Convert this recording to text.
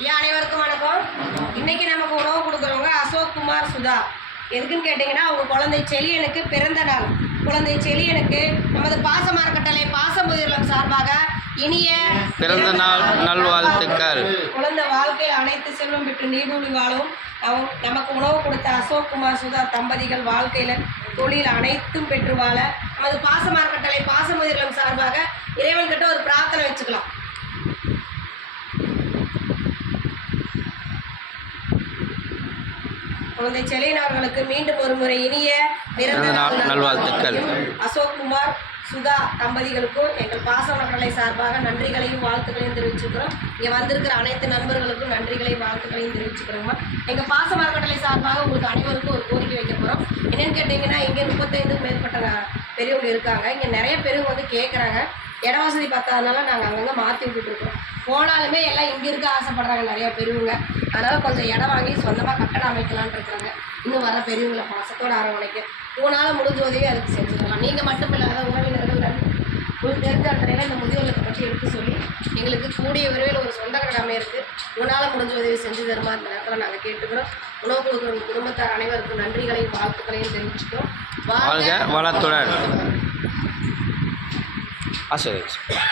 ஐயா அனைவருக்கும் வணக்கம். இன்னைக்கு நமக்கு உணவு கொடுக்குறவங்க அசோக் குமார் சுதா. எதுக்குன்னு கேட்டிங்கன்னா அவங்க குழந்தை செலியனுக்கு பிறந்த நாள். குழந்தை செலியனுக்கு நமது பாசமார்க்கட்டளை பாசமுதிர்லம் சார்பாக இனிய பிறந்த நாள் நல்வாழ்த்துக்கள். குழந்தை வாழ்க்கையில் அனைத்து செல்வம் பெற்று நீடூழி வாழும். நமக்கு உணவு கொடுத்த அசோக் குமார் சுதா தம்பதிகள் வாழ்க்கையில் தொழில் அனைத்தும் பெற்று வாழ நமது பாசமார்க்கட்டளை பாசமுதிர்லம் சார்பாக இறைவன்கிட்ட ஒரு பிரார்த்தனை வச்சுக்கலாம். குழந்தை செலியன் அவர்களுக்கு மீண்டும் ஒரு முறை இனிய பிறந்த நாள் நல்வாழ்த்துக்கள். அசோக் குமார் சுதா தம்பதிகளுக்கும் எங்கள் பாசமக்களை சார்பாக நன்றிகளையும் வாழ்த்துக்களையும் தெரிவிச்சுக்கிறோம். இங்கே வந்திருக்கிற அனைத்து நண்பர்களுக்கும் நன்றிகளையும் வாழ்த்துக்களையும் தெரிவிச்சுக்கிறோம்மா. எங்கள் பாசமக்களை சார்பாக உங்களுக்கு அனைவருக்கும் ஒரு கோரிக்கை வைக்க போகிறோம். என்னென்னு கேட்டிங்கன்னா, இங்கே 35க்கும் மேற்பட்ட பெரியவங்க இருக்காங்க. இங்கே நிறைய பெரியவங்க வந்து கேட்குறாங்க. இட வசதி பார்த்ததுனால நாங்கள் அங்கங்கே மாற்றி விட்டுட்ருக்கோம். போனாலுமே எல்லாம் இங்கே இருக்க ஆசைப்படுறாங்க நிறையா பெரியவங்க. அதனால் கொஞ்சம் இடம் வாங்கி சொந்தமாக கட்டடம் அமைக்கலான் இருக்கிறாங்க. இன்னும் வர பெரியவங்களை பாசத்தோடு அரவணைக்க போனாலும் முடிஞ்ச உதவி அதுக்கு செஞ்சுக்கலாம். நீங்கள் மட்டும் இல்லாத உறவினர்கள் தெரிஞ்ச அன்றையில் இந்த முதியோர்களுக்கு பற்றி எடுத்து சொல்லி எங்களுக்கு கூடிய விரைவில் ஒரு சொந்த கட்டடம் அமையிருக்கு. உன்னால் முடிஞ்ச உதவி செஞ்சு தருமா அந்த நேரத்தில் நாங்கள் கேட்டுக்கிறோம். உணவு கொடுக்குற குடும்பத்தார் அனைவருக்கும் நன்றிகளையும் வாழ்த்துக்களையும் தெரிவிச்சுக்கிறோம். வாழ்க வளத்துடன். ஆசீர்வாதம்.